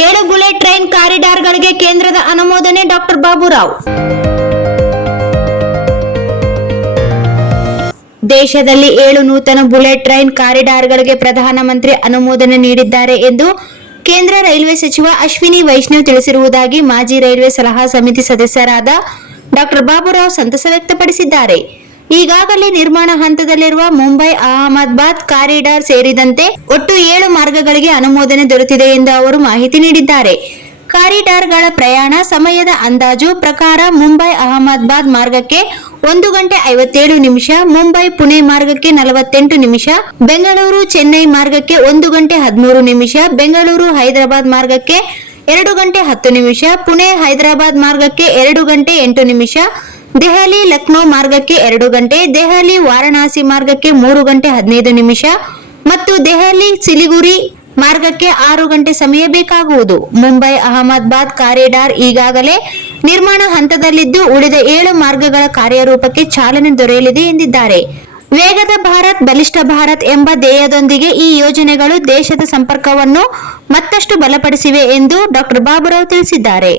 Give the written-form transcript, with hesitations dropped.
7 bullet train ಕಾರಿಡಾರ್ಗಳಿಗೆ ಕೇಂದ್ರದ ಅನುಮೋದನೆ. Doctor Baburao. ದೇಶದಲ್ಲಿ 7 ನೂತನ ಬುಲೆಟ್ ಟ್ರೈನ್ ಕಾರಿಡಾರ್ಗಳಿಗೆ ಪ್ರಧಾನಮಂತ್ರಿ ಅನುಮೋದನೆ ನೀಡಿದ್ದಾರೆ ಎಂದು ಕೇಂದ್ರ ರೈಲ್ವೆ ಸಚಿವ ಅಶ್ವಿನಿ ವೈಷ್ಣವ್ ತಿಳಿಸಿರುವುದಾಗಿ ಮಾಜಿ ರೈಲ್ವೆ ಸಲಹಾ ಸಮಿತಿ ಸದಸ್ಯರಾದ ಡಾಕ್ಟರ್ ಬಾಬುರಾವ್ ಸಂತಸ ವ್ಯಕ್ತಪಡಿಸಿದ್ದಾರೆ. ಈಗಾಗಲೇ ನಿರ್ಮಾಣ ಹಂತದಲ್ಲಿರುವ ಮುಂಬೈ ಅಹಮದಾಬಾದ್ ಕಾರಿಡಾರ್ ಸೇರಿದಂತೆ ಒಟ್ಟು 7 ಮಾರ್ಗಗಳಿಗೆ ಅನುಮೋದನೆ ದೊರೆತಿದೆ ಎಂದು ಅವರು ಮಾಹಿತಿ ನೀಡಿದ್ದಾರೆ. ಕಾರಿಡಾರ್ಗಳ ಪ್ರಯಾಣ ಸಮಯದ ಅಂದಾಜು ಪ್ರಕಾರ ಮುಂಬೈ ಅಹಮದಾಬಾದ್ ಮಾರ್ಗಕ್ಕೆ 1 ಗಂಟೆ 57 ನಿಮಿಷ, ಮುಂಬೈ ಪುಣೆ ಮಾರ್ಗಕ್ಕೆ 48 ನಿಮಿಷ, ಬೆಂಗಳೂರು ಚೆನ್ನೈ ಮಾರ್ಗಕ್ಕೆ 1 ಗಂಟೆ 13 ನಿಮಿಷ, ಬೆಂಗಳೂರು ಹೈದರಾಬಾದ್ ಮಾರ್ಗಕ್ಕೆ 2 ಗಂಟೆ 10 ನಿಮಿಷ, ಪುಣೆ ಹೈದರಾಬಾದ್ ಮಾರ್ಗಕ್ಕೆ 2 ಗಂಟೆ 8 ನಿಮಿಷ, ದೆಹಲಿ ಲಕ್ನೋ ಮಾರ್ಗಕ್ಕೆ 2 ಗಂಟೆ, ದೆಹಲಿ ವಾರಣಾಸಿ ಮಾರ್ಗಕ್ಕೆ 3 ಗಂಟೆ 15 ನಿಮಿಷ ಮತ್ತು ದೆಹಲಿ ಸಿಲಿಗುರಿ ಮಾರ್ಗಕ್ಕೆ 6 ಗಂಟೆ ಸಮಯ ಬೇಕಾಗುವುದು. ಮುಂಬೈ ಅಹಮದಾಬಾದ್ ಕಾರಿಡಾರ್ ಈಗಾಗಲೇ ನಿರ್ಮಾಣ ಹಂತದಲ್ಲಿದ್ದು ಉಳಿದ 7 ಮಾರ್ಗಗಳ ಕಾರ್ಯರೂಪಕ್ಕೆ ಚಾಲನೆ ದೊರೆಯಲಿದೆ ಎಂದಿದ್ದಾರೆ. ವೇಗದ ಭಾರತ್ ಬಲಿಷ್ಠ ಭಾರತ್ ಎಂಬ ಧ್ಯೇಯದೊಂದಿಗೆ ಈ ಯೋಜನೆಗಳು ದೇಶದ ಸಂಪರ್ಕವನ್ನು ಮತ್ತಷ್ಟು ಬಲಪಡಿಸಿವೆ ಎಂದು ಡಾಕ್ಟರ್ ಬಾಬುರಾವ್ ತಿಳಿಸಿದ್ದಾರೆ.